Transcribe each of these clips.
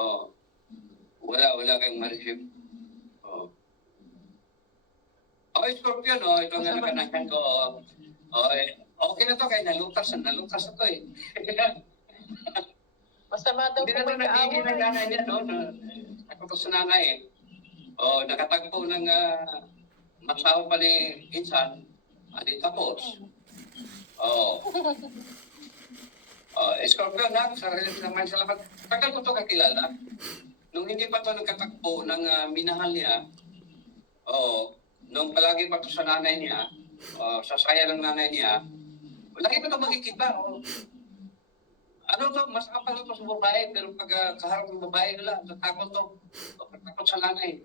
Oh, wala kayong ma-receive. Oh. Oh, Scorpion, oh, ito nga nakanahan ko. Oh, okay na to, kaya nalutas na to eh. Masama daw Hindi po na may nagiging ng kaaway. nanay niya, no? Ako sa nanay eh. Oh, nakatagpo ng masawa pa ni Insan, hindi tapos. Oh. Scorpion na, salamat. Tagal ko to kakilala. Nung hindi pa to nagkatakbo ng minahal niya, nung palagi pa to sa nanay niya, sa saya ng nanay niya, lagi ko to makikita. Ano to, mas kapal to sa babae, pero pag kaharap ng babae nila, natakot to. Natakot sa nanay.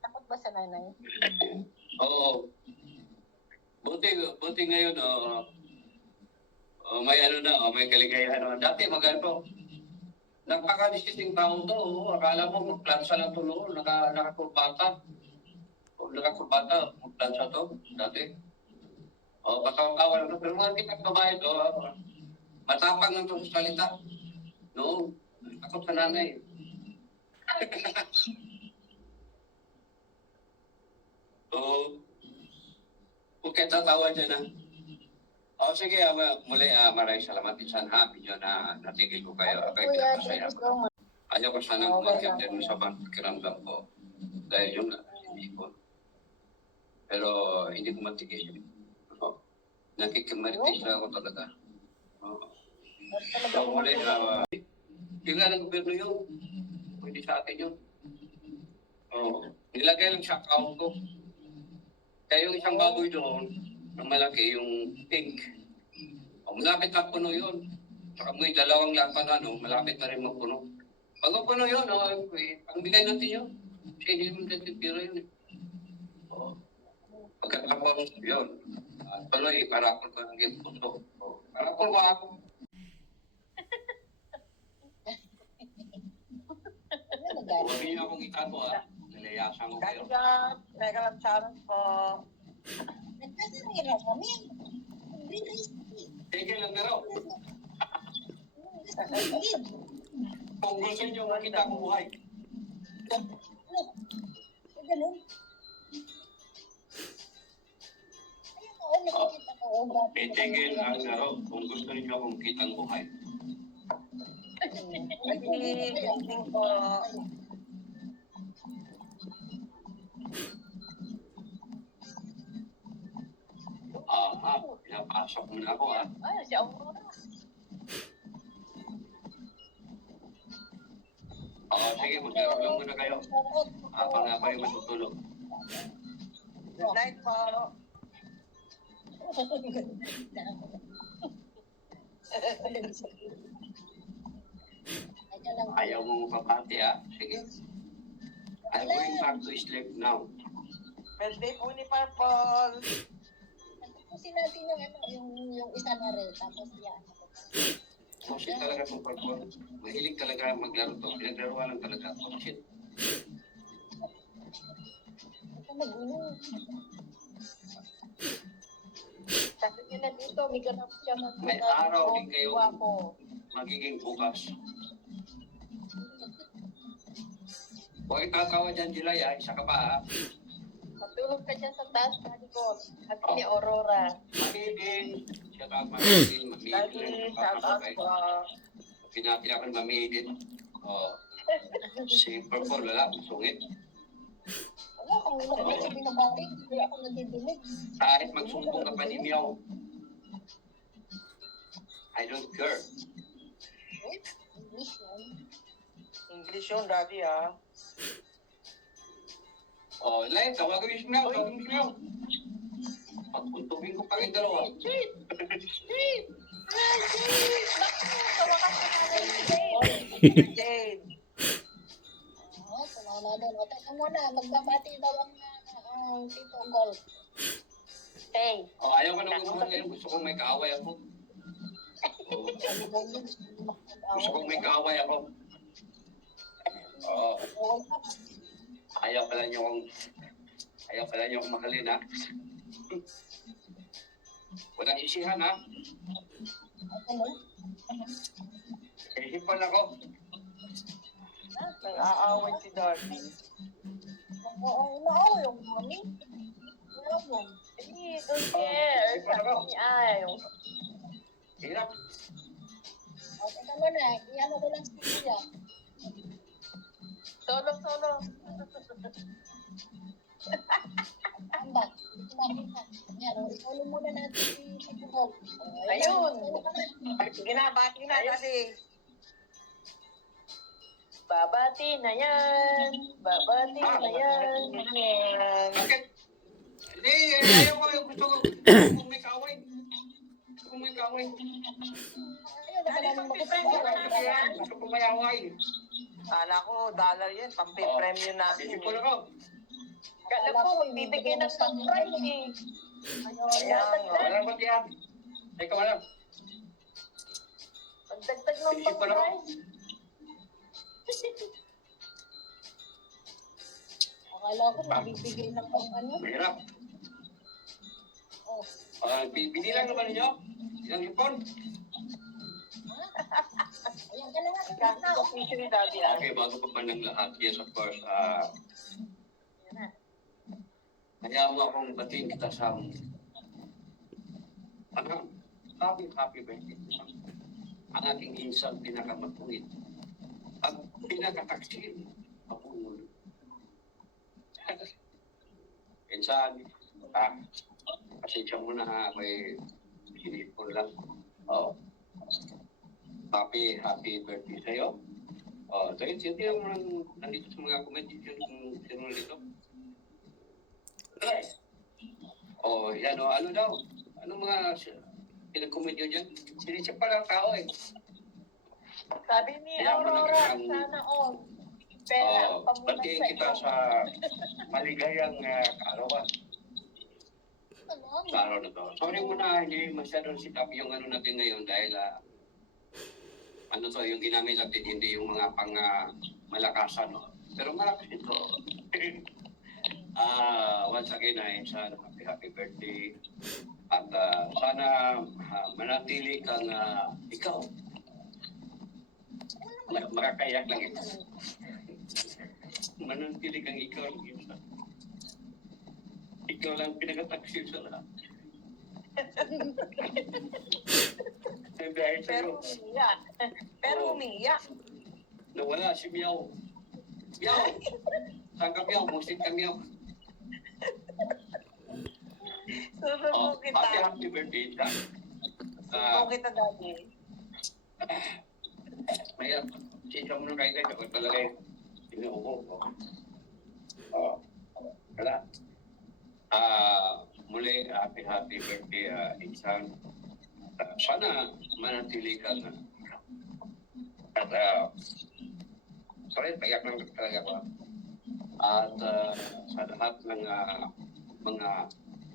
Takot ba sa nanay? Oo. Buti ngayon, may may kaligayahan. Dati magano, napakadisising tao to. Akala mo magplansa ng tulo, nakakurbata. Nakakurbata, magplansa to, dati. Patawa-tawa lang. Pero mga tingkat babae to, matapang lang to sa salita. No, takot sa nanay. Okay, tatawa dyan sige, muli maraming salamat din sana video na natigil ko kayo. Okay, pinapasaya ko. Ayaw ko sana kumakit din sa pakiramdam ko. Dahil yung ipon. Pero hindi ko matigil. Nakikimaritis na ako talaga. So muli, tingnan ng gobyerno yun. Pwede sa atin yun. Nilagay lang sa account ko. Kaya yung isang baboy doon, ang malaki, yung pink. Malapit na puno yun. Saka may dalawang lata na, malapit na rin magpuno. Pag magpuno yun, ang bigay natin yun. Kasi hindi mo natitira yun. Pagkatapos yun, tuloy, parapol ko ng puso. Parapol ko ako. Huwag niyo akong itago nalayasan ko kayo. Mega lang challenge po. Sige lang na raw. Kung gusto niyo makita akong buhay. Tigil lang na raw. Kung gusto niyo akong kitang buhay. Hindi po. Pinapasok mo na ako Si Aurora. Sige, maglaro lang muna kayo. Habang nga kayo matutulog. Good night po. Ayaw mo mapapati Sige. I'm going back to sleep now. Birthday po ni Purple. Tapusin natin yung isa na rin. Tapos yan. Kasi talaga itong Purple. Mahilig talaga maglaro to. Pinaglaruan lang talaga. Shit. Ito magulo. Sabi niyo na dito, may ganap siya May araw din kayo magiging bukas. Huwag itatawa dyan, July, isa ka pa, Matulog ka dyan sa taas, Kalikot. Sabi ni Aurora. Mamidin. Shout out, Mamidin. Daddy, shout out po. Pinati ako ng Mamidin. Si Purple, wala, sungit. Wala, kung wala ko binabati, hindi ako nadidinig. Kahit magsumbong ka pa ni Meow. I don't care. English yun. English yun, Daddy, Lai, tawagan mo si Meow. Tawagan mo si Meow. Pagpuntugin ko pa rin dalawa. Jade! Jade! Tumama doon. O, teka muna, magbabati daw ang Tito Gold. Hey! Ayaw ko naman muna ngayon. Gusto kong may kaaway ako. Gusto kong may kaaway ako. Ayaw pala niyo akong mahalin, Walang isihan, Ano? Sipon ako. Nag-aaway si Darby. Oo, yung mami. Wala mo. Hindi, don't care. Sipon ako. Sabi ni Ay. Hirap. O, teka mo na. Iyan ko lang si Kuya. Solo. Amba. Makita. Yan, o, ikaw muna natin si Kuya. Ayun. Sige na, bati na, Daddy. Babati na yan. Babati na yan. Ayan. Bakit? Hindi, ayaw ko. Gusto ko kung may kaway. Kung may kaway. Ayun, Daddy, naman pang-premyo na natin yan. Gusto ko may away. Kala ko, dollar yan. Pang-premyo natin. Sipon ako. Kala ko, magbibigay ng surprise eh. Ayan, o. Wala ba yan? Ikaw alam. Pagdagdag ng Sipon ako. surprise. Akala ko magbibigay ng pang ano. Mahirap. Oh, Bili lang naman ninyo. Ilang ipon. ayan ka na nga. Kasi ko fish ni Daddy. Okay, bago pa man ng lahat, yes, of course. Kaya mo akong batiin kita sa happy birthday. Ang aking insang pinakamatuwid. Ang pinakataksin. Mapunod. Insan, pasensya mo na ha, may sinipon lang. Oh. Happy birthday sa'yo. Oh, so yun, sino mo nandito sa mga comment kung sino dito? Oh, yan o, ano daw? Ano mga pinag-comment nyo dyan? Sinisip pa lang tao eh. Sabi ni Kaya mo Aurora, nagkakaroon. sana all. Pera, Oh, pamunas batiin sa kita iyo. sa maligayang kaarawan sa araw na to. Sorry muna, hindi masyadong sit-up yung ano natin ngayon dahil ano to, yung ginamit natin hindi yung mga pang malakasan. No? Pero malakas ito. Once again, sana happy birthday. At sana manatili kang ikaw. Makakayak lang ito. Manatili kang ikaw. Ikaw lang pinakataksil sa lahat. Dahil Pero sa'yo, umiyak. Pero umiyak. nawala si Miao. Miao! Saan ka Miao? Musit ka Miao. Susubo kita. Happy birthday. Susubo kita, Daddy. Maya, sisya mo na kayo ako talaga yung inuubo ko. Wala. Muli, happy birthday, Insan. Sana manatili ka na. At, sorry, payak lang talaga ko. At sa lahat ng mga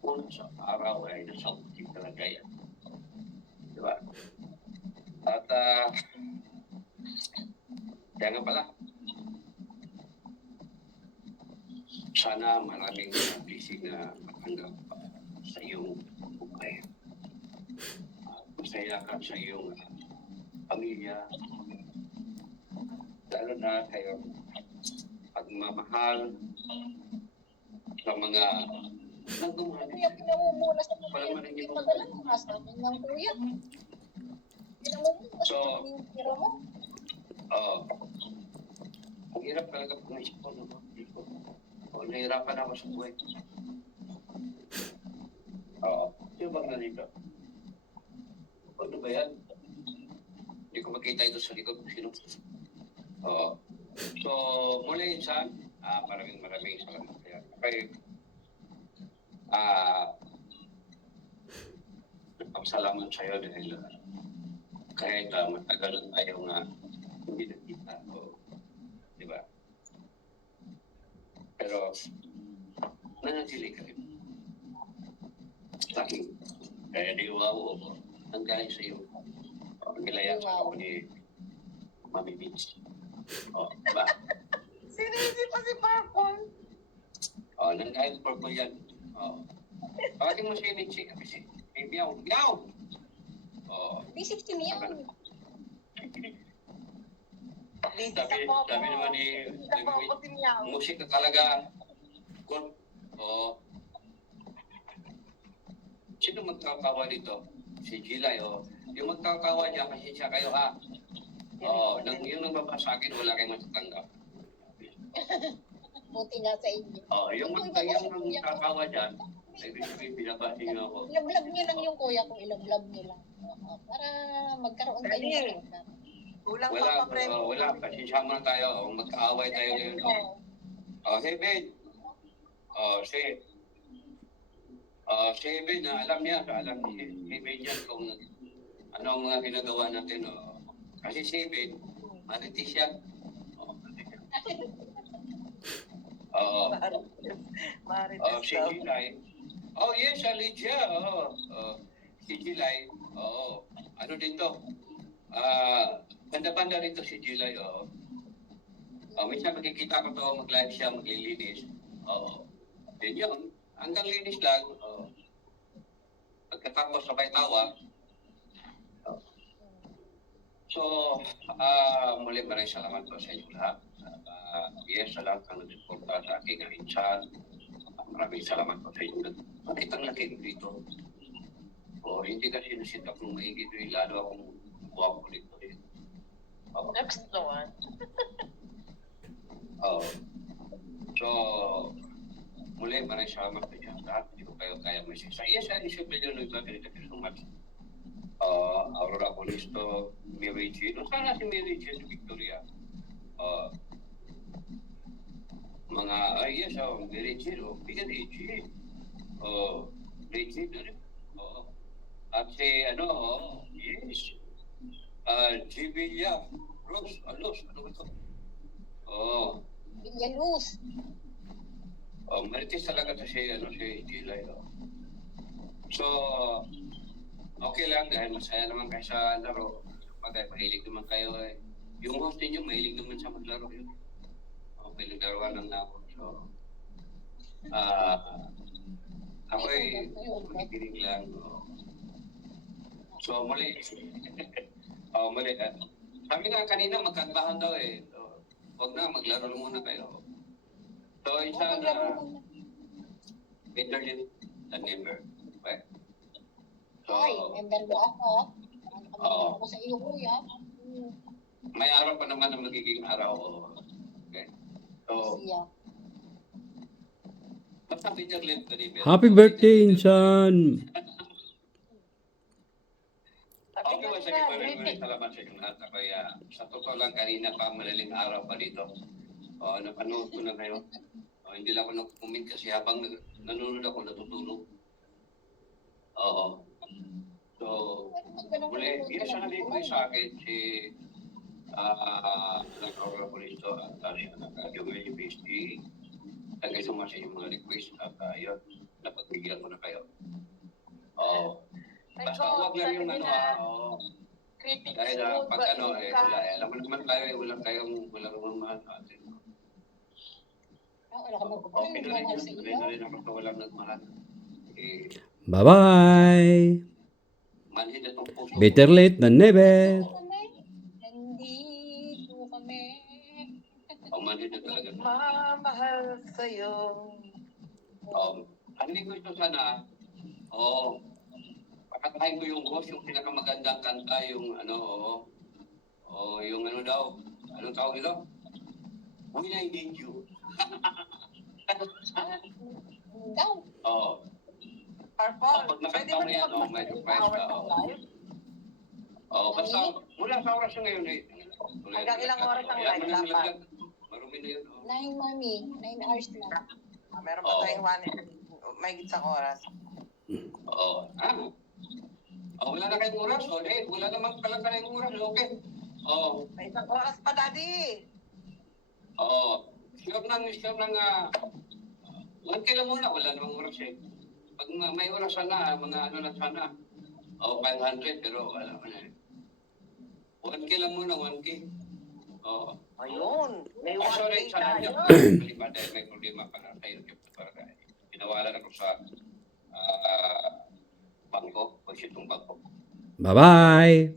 punto sa araw ay nasa utik talaga yan. Diba? At, kaya nga pala, sana maraming blessing na matanggap sa iyong buhay. Masaya ka sa iyong pamilya, lalo na sa iyong pagmamahal sa mga nagmamahal. Kuya, pinamumuna sa mga Walang maningin mo. Padala mo nga sa akin ng kuya. Pinamumuna sa So, mga tira mo. Ang hirap talaga kung isip ko, no? Nahirapan ako sa buhay. Sino bang nandito? Ano ba yan? Hindi ko makita ito sa likod kung sino. So, muli Insan, maraming salamat kaya. Okay. Nagpapasalamat sa iyo dahil kahit matagal na tayong hindi nakita. Di ba? Pero, nanatili ka rin. Sa akin, di wow, ang galing sa iyo. Nilayan sa ako ni Mami Mitch. Diba? Sinisi pa si Purple. Nanggaling purple yan. Pagdating mo si Mitch, kasi, Miao! Miao! Basic si Miao. Busy sa popo. Sabi naman ni Sa popo si Miao. musika talaga. Good. Oo. Sino magkakawa dito? Si Gilay, oh. Yung magkakawa dyan, kasi siya kayo, ha? Oo. Yung nagbaba sa akin, wala kayong matatanggap. Buti nga sa inyo. Oo. Yung magkakawa dyan, ibig sabihin, binabati niyo ako. Ilablab niyo lang yung kuya ko, ilablab niyo lang. Oo, para magkaroon kayo Daniel. ng Kulang Wala, papapremyo. wala. Pasensya tayo. Oh. Magkaaway tayo ngayon. Oh. Hey, Ben. Oh, si Ben, alam niya ni Ben yan kung ano ang mga ginagawa natin. Oh. Kasi si Ben, maritis yan. Oh, Oo. Si Gilay. Oh, yes, Alicia. Si Gilay. Oo. Ano dito? Banda-banda rito si Gilay. Minsan makikita ko to, mag-live siya, maglilinis. Then yun, hanggang linis lang. Pagkatapos sabay tawa. So, muli maraming salamat po sa inyo lahat. Yes, sa lahat ng nagpunta sa aking insan. Maraming salamat po sa inyo. Makitang laki dito. Hindi kasi nasita kong maigit rin, lalo akong buwang ulit. Next naman. So, muli maraming salamat po sa lahat. Hindi ko kayo kaya masisa. Yes, I isip medyo nagsabi. Thank you so much. Aurora Polisto, Mary Jean. Sana si Mary Jean Victoria. Yes, Mary Jean. Bigyan ni Jean. Mary Jean, at si, yes. GB Yap. Rose, ano ba ito? Bilyalus. Marites talaga ito si Gilay. So, okay lang dahil masaya naman kayo sa laro. Pagay, mahilig naman kayo eh. Yung host ninyo, mahilig naman sa maglaro yun. Pinaglaruan lang na ako. So, ako ay makikinig lang. So, muli. Muli. Sabi nga kanina, magkantahan daw eh. So, huwag na, maglaro muna kayo. So, isa na better than never. Okay. So, Ay, member mo ako. Ako sa iyo, kuya. may araw pa naman na magiging araw. Okay. So, Siya. basta better than never. Happy birthday, Insan! Okay, once again, maraming salamat sa inyong lahat. Kaya sa totoo lang, kanina pa, malaling araw pa dito. Napanood ko na kayo. Hindi lang ako nag-comment kasi habang nanonood ako, natutulog. So, muli, yes, ang nabig ko sa akin si Aurora Polisto at Jumeli PhD. Tagay sumasa yung mga request at yun, napagbigyan ko na kayo. Basta huwag lang yung dahil pag wala alam mo naman tayo walang mahal sa atin. Wala ka magpapalala. Okay na rin naman ito walang nagmahal. Bye-bye! Manhid itong puso. Better late than never! Nandito kami. Manhid na talaga. Mamahal sa'yo. Hindi ko ito sana, pakatahin ko yung host, yung pinakamagandang kanta, yung yung daw, anong tawag ito? When I Need You. Daw. Purple. Pag nakanta mo yan, may surprise ka. Basta mula sa oras na ngayon eh. Hanggang ilang oras ang live dapat? Marumi na yun. 9, mami. 9 hours lang. Meron pa tayong may gitsang oras. Wala na kayong oras? Wala naman pala kayong oras. Okay. May isang oras pa, Daddy. Sure nang 1K lang muna. Wala namang oras eh. Pag may oras sana, mga lang sana. 500 pero wala mo na eh. 1K lang muna, 1K. Ayun. May Sorry, 1K sana tayo. may problema pa na sa YouTube. Pinawalan ako sa bangko, pag itong bangko. Bye-bye!